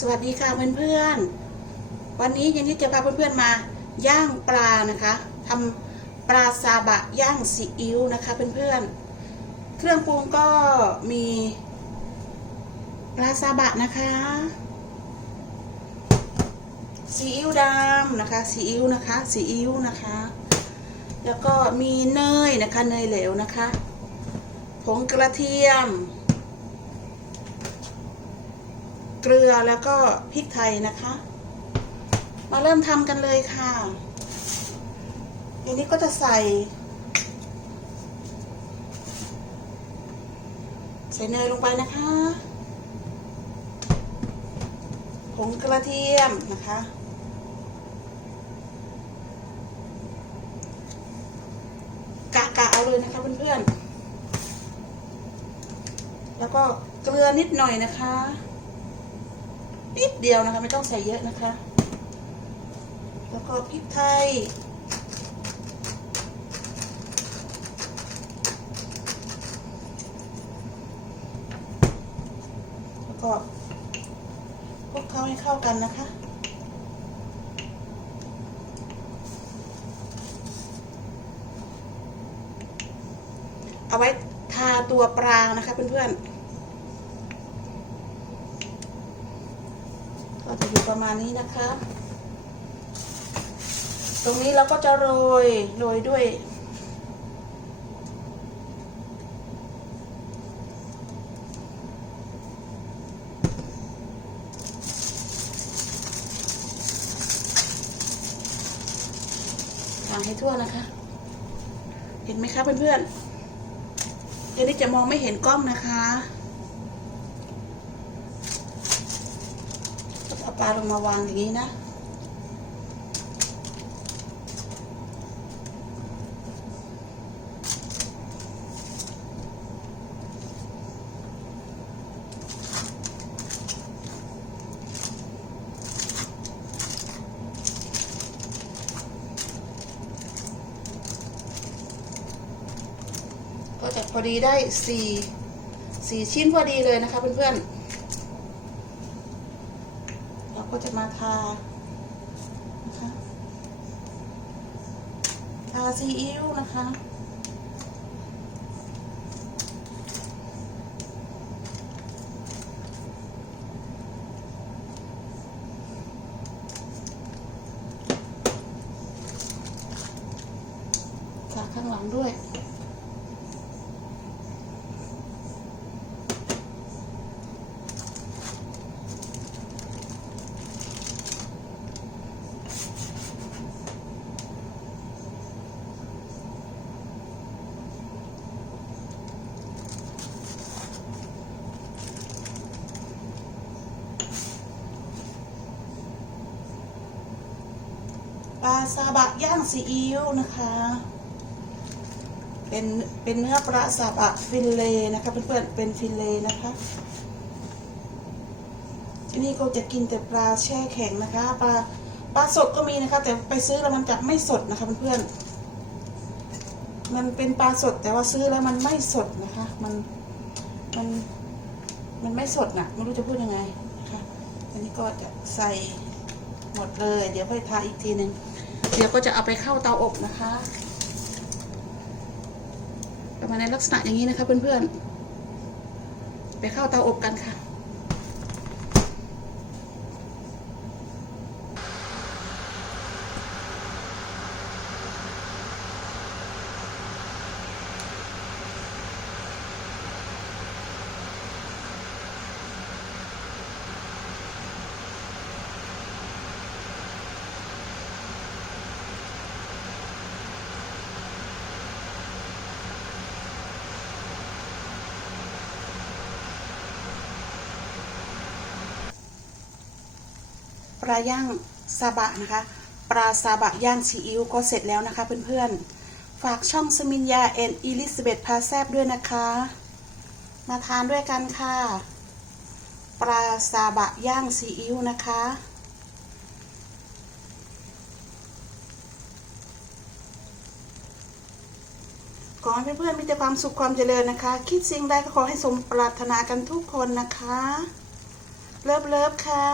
สวัสดีค่ะเพื่อนๆ วันนี้ยันนิดจะพาเพื่อนๆมาย่างปลานะคะทำปลาซาบะย่างซีอิ๊วนะคะเพื่อนๆ เครื่องปรุงก็มีปลาซาบะนะคะซีอิ๊วดำนะคะซีอิ๊วนะคะซีอิ๊วนะคะ แล้วก็มีเนยนะคะเนยเหลวนะคะ ผงกระเทียม เกลือแล้วก็พริกไทยนะคะ มาเริ่มทำกันเลยค่ะทีนี้ก็จะใส่ ใส่เนยลงไปนะคะผงกระเทียมนะคะ กะกะเอาเลยนะคะเพื่อนๆแล้วก็เกลือนิดหน่อยนะคะ นิดเดียวนะคะ ไม่ต้องใส่เยอะนะคะ แล้วก็พริกไทยแล้วก็คลุกเคล้าให้เข้ากันนะคะเอาไว้ทาตัวปลานะคะเพื่อนๆ ก็จะอยู่ประมาณนี้นะคะ ตรงนี้เราก็จะโรยโรยด้วยทางให้ทั่วนะคะ เห็นไหมคะเพื่อนๆเดี๋ยวนี้จะมองไม่เห็นกล้องนะคะ เอาปลาลงมาวางอย่างนี้นะ ก็จะพอดีได้สี่สี่ชิ้นพอดีเลยนะคะเพื่อนๆ เรา ก็จะมาทานะคะทาซีอิ๊วนะคะทาข้างหลังด้วย ปลาซาบะย่างซีอิ๊วนะคะ เป็นเป็นเนื้อปลาซาบะฟินเลนะคะเพื่อนๆเป็นฟินเลนะคะที่นี่ก็จะกินแต่ปลาแช่แข็งนะคะ ปลาปลาสดก็มีนะคะ แต่ไปซื้อแล้วมันจะไม่สดนะคะเพื่อนๆมันเป็นปลาสดแต่ว่าซื้อแล้วมันไม่สดนะคะ มันมันมันไม่สดนะไม่รู้จะพูดยังไงนะคะอันนี้ก็จะใส่หมดเลย เดี๋ยวค่อยทาอีกทีหนึ่ง เดี๋ยวก็จะเอาไปเข้าเตาอบนะคะ ประมาณในลักษณะอย่างนี้นะคะเพื่อนๆ ไปเข้าเตาอบกันค่ะ ปลาย่างซาบะนะคะ ปลาซาบะย่างซีอิ๊วก็เสร็จแล้วนะคะเพื่อนๆ ฝากช่องสมินยาเอ็นอิลิซเบตพาแซบด้วยนะคะ มาทานด้วยกันค่ะ ปลาซาบะย่างซีอิ๊วนะคะขอให้เพื่อนๆมีแต่ความสุขความเจริญนะคะ คิดสิ่งใดก็ขอให้สมปรารถนากันทุกคนนะคะ เลิฟเลิฟค่ะ